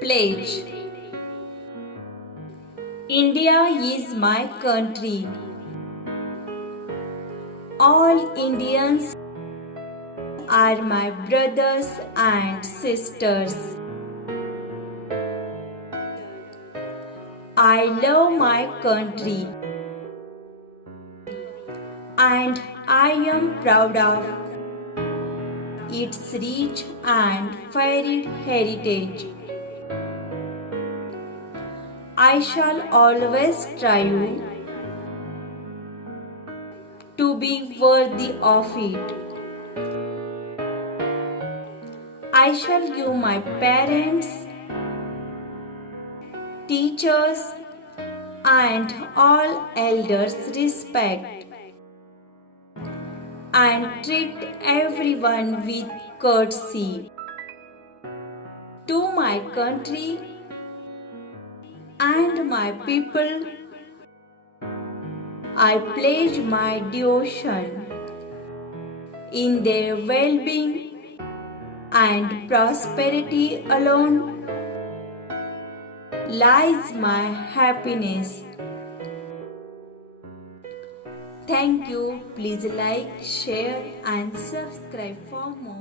Pledge. India is my country. All Indians are my brothers and sisters. I love my country and I am proud of its rich and varied heritage. I shall always strive to be worthy of it. I shall give my parents, teachers, and all elders respect and treat everyone with courtesy. To my country and my people, I pledge my devotion. In their well-being and prosperity alone lies my happiness. Thank you. Please like, share and subscribe for more.